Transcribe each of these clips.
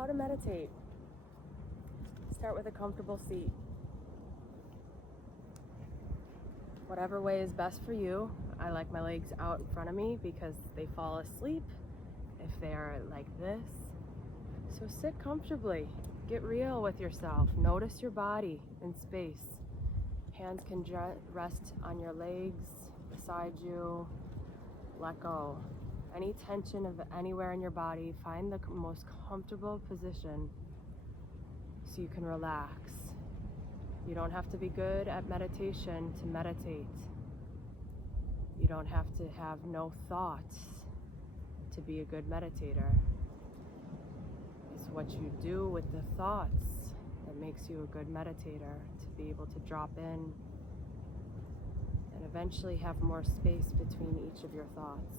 how to meditate. Start with a comfortable seat. Whatever way is best for you. I like my legs out in front of me because they fall asleep if they are like this. So sit comfortably. Get real with yourself. Notice your body in space. Hands can rest on your legs, beside you. Let go. Any tension of anywhere in your body, find the most comfortable position so you can relax. You don't have to be good at meditation to meditate. You don't have to have no thoughts to be a good meditator. It's what you do with the thoughts that makes you a good meditator, to be able to drop in and eventually have more space between each of your thoughts.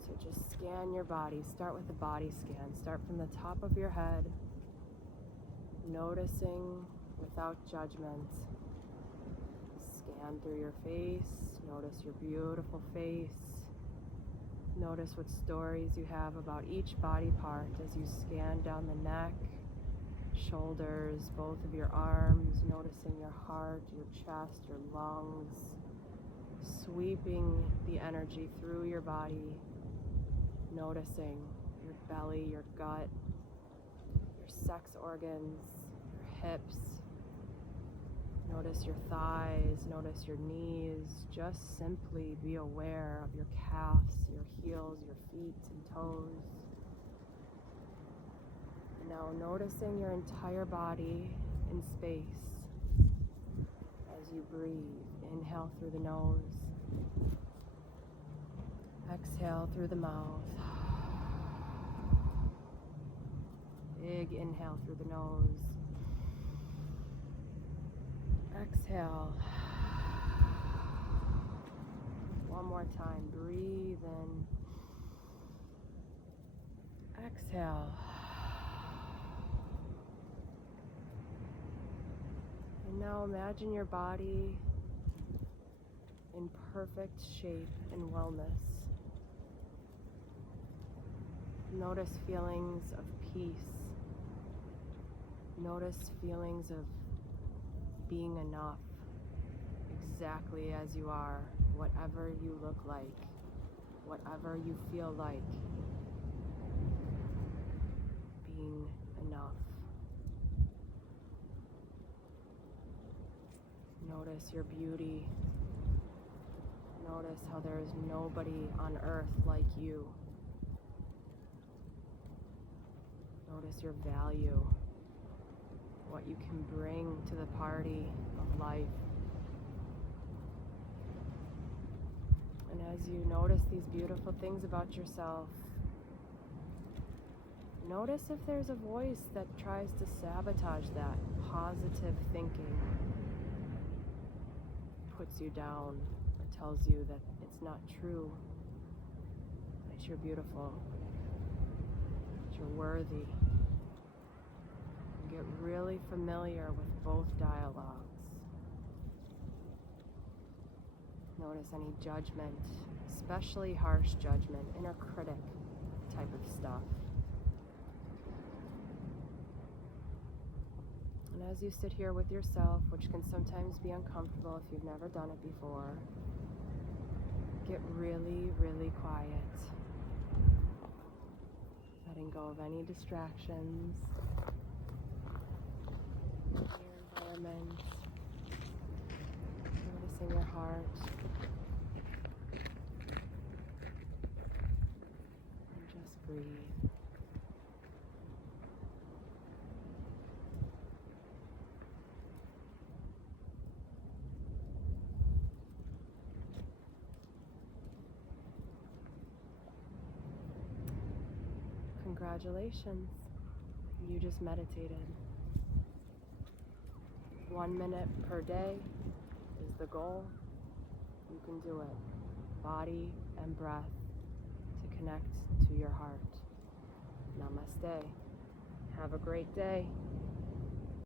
So just scan your body. Start with the body scan. Start from the top of your head, noticing without judgment. Scan through your face. Notice your beautiful face. Notice what stories you have about each body part as you scan down the neck, shoulders, both of your arms, noticing your heart, your chest, your lungs, sweeping the energy through your body, noticing your belly, your gut, your sex organs, your hips. Notice your thighs, notice your knees. Just simply be aware of your calves, your heels, your feet and toes. And now noticing your entire body in space as you breathe. Inhale through the nose. Exhale through the mouth. Big inhale through the nose. Exhale. One more time. Breathe in. Exhale. And now imagine your body in perfect shape and wellness. Notice feelings of peace. Notice feelings of being enough, exactly as you are, whatever you look like, whatever you feel like, being enough. Notice your beauty. Notice how there is nobody on earth like you. Notice your value, what you can bring to the party of life. And as you notice these beautiful things about yourself, notice if there's a voice that tries to sabotage that. Positive thinking puts you down or tells you that it's not true, that you're beautiful, that you're worthy. Get really familiar with both dialogues. Notice any judgment, especially harsh judgment, inner critic type of stuff. And as you sit here with yourself, which can sometimes be uncomfortable if you've never done it before, get really, really quiet. Letting go of any distractions. Your environment, noticing your heart, and just breathe. Congratulations, you just meditated. 1 minute per day is the goal. You can do it. Body and breath to connect to your heart. Namaste. Have a great day.